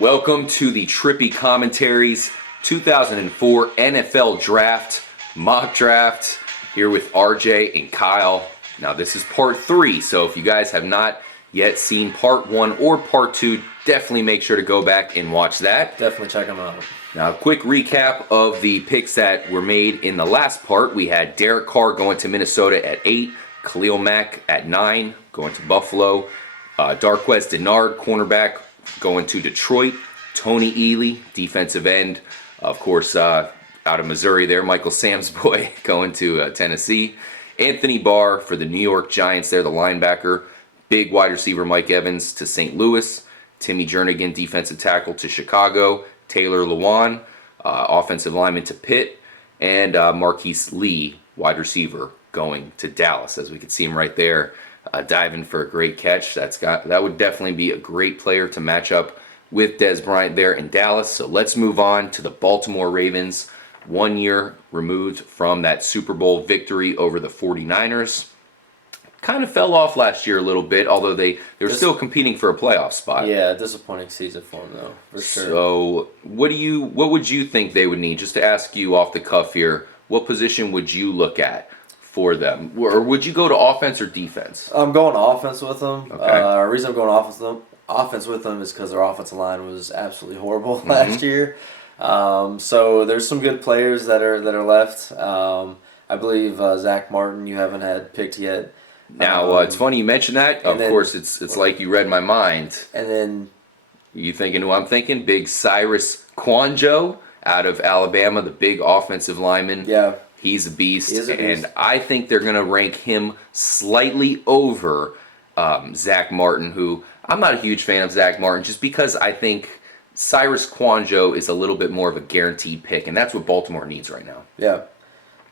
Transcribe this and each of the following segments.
Welcome to the Trippy Commentaries 2004 NFL Draft Mock Draft here with RJ and Kyle. Now this is part 3, so if you guys have not yet seen part 1 or part 2, definitely make sure to go back and watch that. Definitely check them out. Now a quick recap of the picks that were made in the last part. We had Derek Carr going to Minnesota at 8, Khalil Mack at 9 going to Buffalo, Darqueze Dennard, cornerback, going to Detroit. Tony Ely, defensive end, of course, out of Missouri there. Michael Sam's boy going to Tennessee. Anthony Barr for the New York Giants there, the linebacker. Big wide receiver Mike Evans to St. Louis. Timmy Jernigan, defensive tackle to Chicago. Taylor Lewan, offensive lineman to Pitt. And Marquise Lee, wide receiver, going to Dallas. As we can see him right there, diving for a great catch. That would definitely be a great player to match up with Dez Bryant there in Dallas. So let's move on to the Baltimore Ravens, 1 year removed from that Super Bowl victory over the 49ers. Kind of fell off last year a little bit, although they were still competing for a playoff spot. Yeah, disappointing season for them though, for sure. So what would you think they would need? Just to ask you off the cuff here, what position would you look at for them? Or would you go to offense or defense? I'm going offense with them. Okay. The reason I'm going offense with them is because their offensive line was absolutely horrible last year. So there's some good players that are left. I believe Zach Martin you haven't had picked yet. Now it's funny you mentioned that. Of course, it's like you read my mind. And then you thinking who I'm thinking? Big Cyrus Kouandjio out of Alabama, the big offensive lineman. Yeah. He's a beast. He is a beast. And I think they're going to rank him slightly over Zach Martin, who I'm not a huge fan of Zach Martin, just because I think Cyrus Kouandjio is a little bit more of a guaranteed pick, and that's what Baltimore needs right now. Yeah.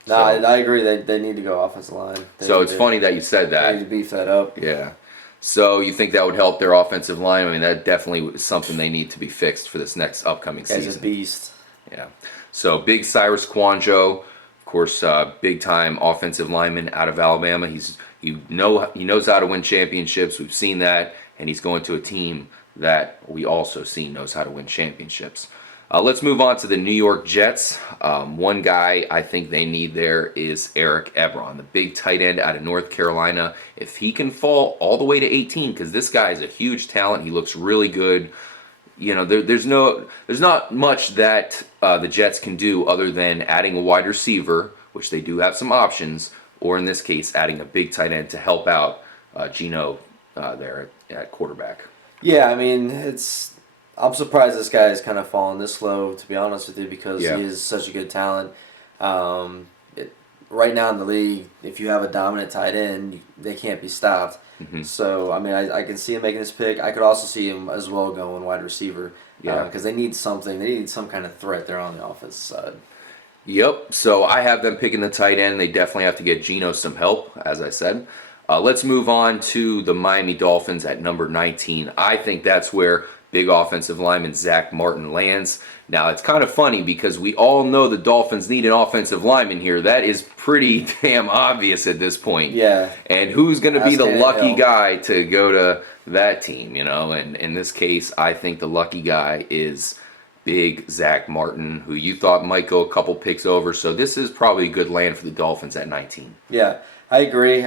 No, I agree. They need to go offensive line. So it's funny that you said that. They need to beef that up. Yeah. So you think that would help their offensive line? I mean, that definitely is something they need to be fixed for this next upcoming season. He's a beast. Yeah. So big Cyrus Kouandjio, of course, big time offensive lineman out of Alabama. He knows how to win championships. We've seen that, and he's going to a team that we also see knows how to win championships. Let's move on to the New York Jets. One guy I think they need there is Eric Ebron, the big tight end out of North Carolina. If he can fall all the way to 18, because this guy is a huge talent, he looks really good. You know, there's not much that the Jets can do other than adding a wide receiver, which they do have some options, or in this case, adding a big tight end to help out Geno there at quarterback. Yeah, I mean, I'm surprised this guy has kind of fallen this low, to be honest with you, because he is such a good talent. Right now in the league, if you have a dominant tight end, they can't be stopped. Mm-hmm. So, I mean, I can see him making this pick. I could also see him as well going wide receiver because they need something. They need some kind of threat there on the offensive side. Yep, so I have them picking the tight end. They definitely have to get Geno some help, as I said. Let's move on to the Miami Dolphins at number 19. I think that's where big offensive lineman Zach Martin lands. Now, it's kind of funny because we all know the Dolphins need an offensive lineman here. That is pretty damn obvious at this point. Yeah. And who's going to be the lucky guy to go to that team, you know? And in this case, I think the lucky guy is big Zach Martin, who you thought might go a couple picks over. So this is probably a good land for the Dolphins at 19. Yeah, I agree.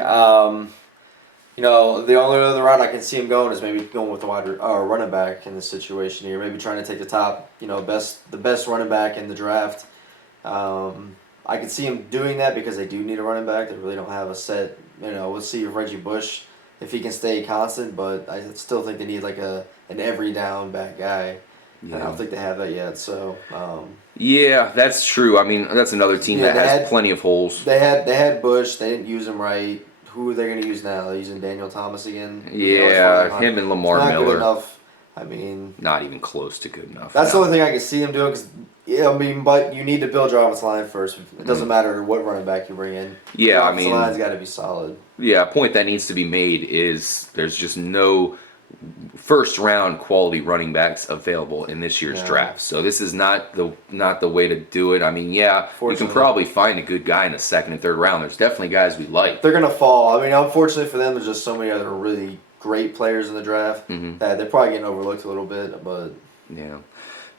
You know, the only other route I can see him going is maybe going with the running back in this situation here. Maybe trying to take the top, the best running back in the draft. I could see him doing that because they do need a running back. They really don't have a set. We'll see if Reggie Bush, if he can stay constant. But I still think they need like an every down back guy. Yeah. I don't think they have that yet. So. Yeah, that's true. I mean, that's another team that has plenty of holes. They had Bush. They didn't use him right. Who are they going to use now? They're using Daniel Thomas again? Yeah, him and Lamar Miller. Not good enough. I mean... Not even close to good enough. That's the only thing I can see him doing. But you need to build your offensive line first. It doesn't matter what running back you bring in. Yeah, the offensive line's got to be solid. Yeah, a point that needs to be made is there's just no first-round quality running backs available in this year's draft. So this is not the way to do it. I mean, you can probably find a good guy in the second and third round. There's definitely guys we like. They're going to fall. I mean, unfortunately for them, there's just so many other really great players in the draft that they're probably getting overlooked a little bit. But Yeah.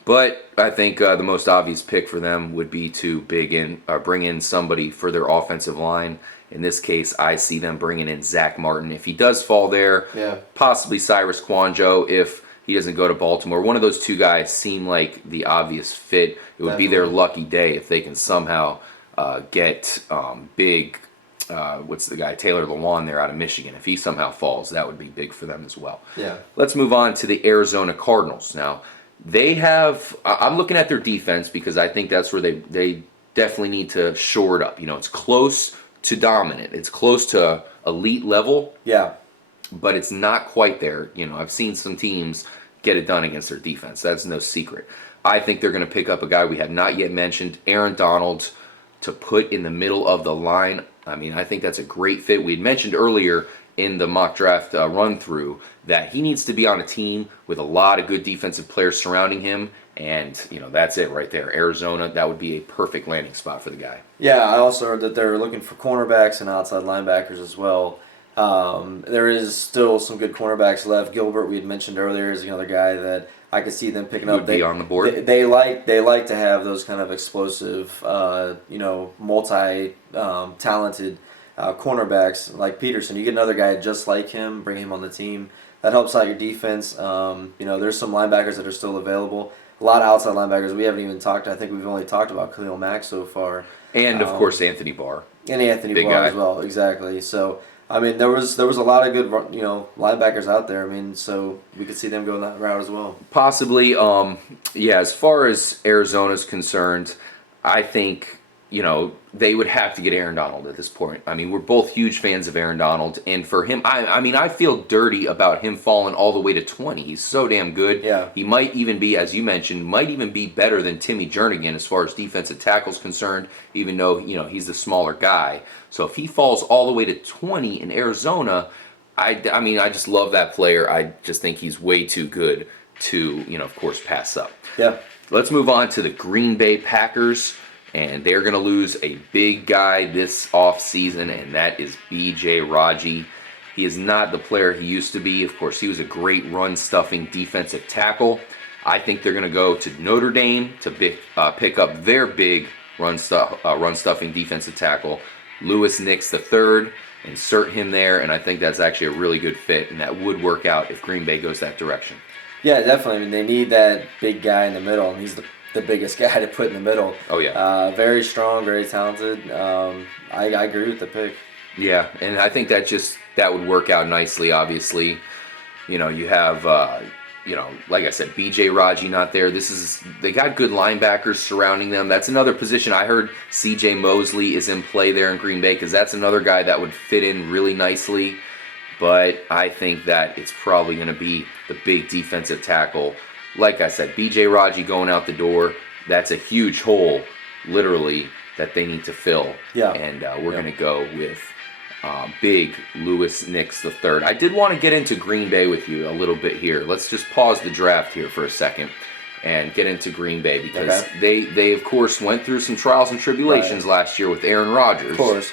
But I think the most obvious pick for them would be to bring in somebody for their offensive line. In this case, I see them bringing in Zach Martin. If he does fall there, Yeah. possibly Cyrus Kwanjo if he doesn't go to Baltimore. One of those two guys seem like the obvious fit. It would be their Definitely. lucky day if they can somehow get big, what's the guy, Taylor Lewan there out of Michigan. If he somehow falls, that would be big for them as well. Yeah. Let's move on to the Arizona Cardinals. Now, I'm looking at their defense because I think that's where they definitely need to shore it up. It's close to dominant. It's close to elite level, Yeah. but it's not quite there. I've seen some teams get it done against their defense. That's no secret. I think they're going to pick up a guy we have not yet mentioned, Aaron Donald, to put in the middle of the line. I mean, I think that's a great fit. We had mentioned earlier in the mock draft run through that he needs to be on a team with a lot of good defensive players surrounding him, and that's it right there. Arizona, that would be a perfect landing spot for the guy. Yeah, I also heard that they're looking for cornerbacks and outside linebackers as well. There is still some good cornerbacks left. Gilbert, we had mentioned earlier, is another guy that I could see them picking up. Would be on the board. They like to have those kind of explosive, multi talented cornerbacks like Peterson. You get another guy just like him, bring him on the team. That helps out your defense. There's some linebackers that are still available. A lot of outside linebackers we haven't even talked. I think we've only talked about Khalil Mack so far, And of course Anthony Barr. and Anthony Big Barr guy. as well. Exactly. So I mean, there was a lot of good linebackers out there. I mean, so we could see them going that route as well. Possibly, yeah, as far as Arizona's concerned, I think, they would have to get Aaron Donald at this point. I mean, we're both huge fans of Aaron Donald, and for him, I mean, I feel dirty about him falling all the way to 20. He's so damn good. Yeah. He might even be, as you mentioned, be better than Timmy Jernigan as far as defensive tackle's concerned, even though, he's the smaller guy. So if he falls all the way to 20 in Arizona, I mean, I just love that player. I just think he's way too good to, of course, pass up. Yeah. Let's move on to the Green Bay Packers, and they're going to lose a big guy this offseason, and that is B.J. Raji. He is not the player he used to be. Of course, he was a great run-stuffing defensive tackle. I think they're going to go to Notre Dame to pick up their big run-stuffing defensive tackle, Lewis Nix III, insert him there, and I think that's actually a really good fit, and that would work out if Green Bay goes that direction. Yeah, definitely. I mean, they need that big guy in the middle, and he's the biggest guy to put in the middle. Oh, yeah. Very strong, very talented. I agree with the pick. Yeah, and I think that would work out nicely, obviously. You have, like I said, B.J. Raji not there. They got good linebackers surrounding them. That's another position. I heard C.J. Mosley is in play there in Green Bay because that's another guy that would fit in really nicely. But I think that it's probably going to be the big defensive tackle. Like I said, B.J. Raji going out the door, that's a huge hole, literally, that they need to fill. Yeah. And we're going to go with big Lewis Nix III. I did want to get into Green Bay with you a little bit here. Let's just pause the draft here for a second and get into Green Bay because they of course went through some trials and tribulations last year with Aaron Rodgers. Of course.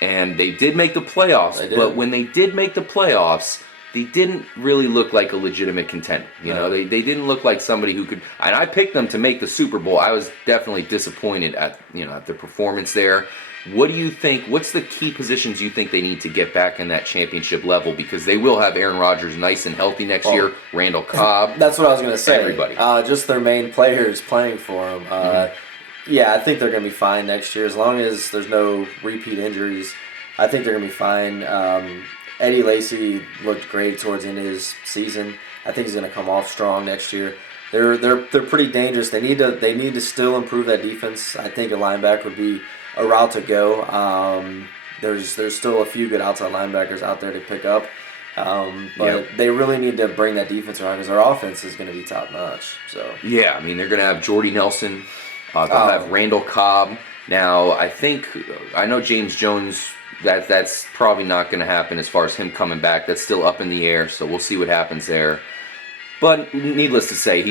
And they did make the playoffs, but when they did make the playoffs, they didn't really look like a legitimate contender. They didn't look like somebody who could. And I picked them to make the Super Bowl. I was definitely disappointed at their performance there. What do you think? What's the key positions you think they need to get back in that championship level? Because they will have Aaron Rodgers nice and healthy next year. Randall Cobb. That's what I was going to say. Everybody. Just their main players playing for them. Yeah, I think they're going to be fine next year as long as there's no repeat injuries. I think they're going to be fine. Eddie Lacy looked great towards the end of his season. I think he's going to come off strong next year. They're pretty dangerous. They need to still improve that defense. I think a linebacker would be a route to go. There's still a few good outside linebackers out there to pick up, but they really need to bring that defense around because their offense is going to be top notch. So yeah, I mean they're going to have Jordy Nelson. They'll have Randall Cobb. Now I know James Jones. That's probably not going to happen as far as him coming back. That's still up in the air, so we'll see what happens there. But needless to say,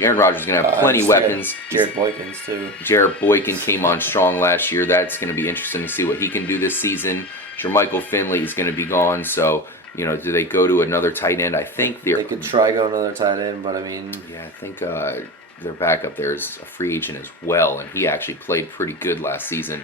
Aaron Rodgers is going to have plenty of weapons. Jared Boykins too. Jared Boykin came on strong last year. That's going to be interesting to see what he can do this season. Jermichael Finley is going to be gone, so Do they go to another tight end? I think They could try go another tight end, but I mean, yeah, I think their backup there is a free agent as well, and he actually played pretty good last season,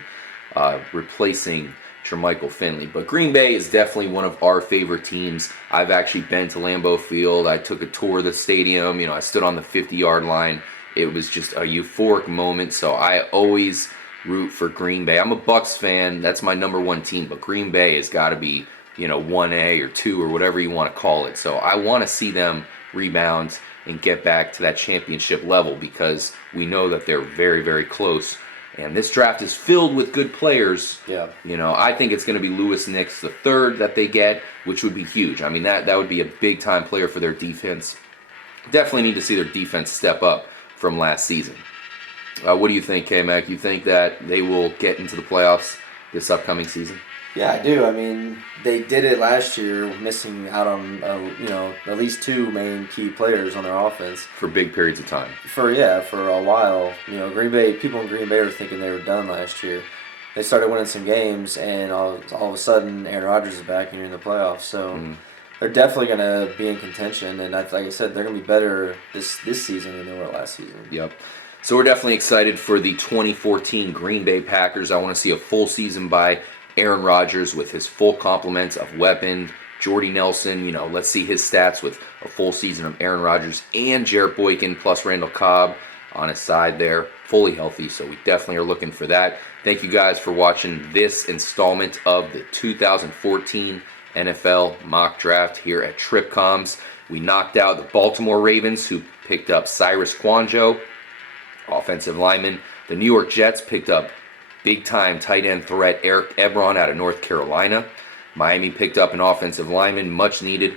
replacing Jermichael Finley. But Green Bay is definitely one of our favorite teams. I've actually been to Lambeau Field. I took a tour of the stadium. I stood on the 50-yard line. It was just a euphoric moment. So I always root for Green Bay. I'm a Bucs fan. That's my number one team. But Green Bay has got to be 1A or 2 or whatever you want to call it. So I want to see them rebound and get back to that championship level because we know that they're very, very close. And this draft is filled with good players. Yeah. I think it's going to be Lewis Nix the third that they get, which would be huge. I mean, that would be a big-time player for their defense. Definitely need to see their defense step up from last season. What do you think, K-Mac? You think that they will get into the playoffs this upcoming season? Yeah, I do. I mean, they did it last year, missing out on at least 2 main key players on their offense For big periods of time. for a while. Green Bay, people in Green Bay were thinking they were done last year. They started winning some games, and all of a sudden, Aaron Rodgers is back and you're in the playoffs. So they're definitely going to be in contention, and like I said, they're going to be better this season than they were last season. Yep. So we're definitely excited for the 2014 Green Bay Packers. I want to see a full season by Aaron Rodgers with his full complement of weapon. Jordy Nelson, let's see his stats with a full season of Aaron Rodgers and Jarrett Boykin plus Randall Cobb on his side there, fully healthy. So we definitely are looking for that. Thank you guys for watching this installment of the 2014 NFL mock draft here at TripComs. We knocked out the Baltimore Ravens, who picked up Cyrus Kouandjio, offensive lineman. The New York Jets picked up big-time tight end threat Eric Ebron out of North Carolina. Miami picked up an offensive lineman, much needed,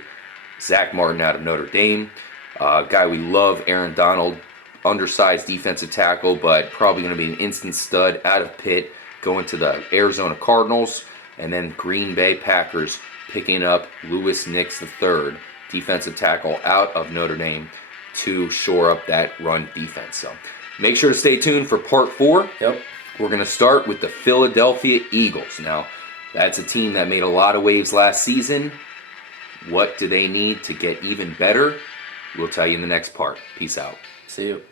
Zach Martin out of Notre Dame. Guy we love, Aaron Donald, undersized defensive tackle, but probably going to be an instant stud out of Pitt, going to the Arizona Cardinals. And then Green Bay Packers picking up Lewis Nix III, defensive tackle out of Notre Dame, to shore up that run defense. So make sure to stay tuned for part 4. Yep. We're going to start with the Philadelphia Eagles. Now, that's a team that made a lot of waves last season. What do they need to get even better? We'll tell you in the next part. Peace out. See you.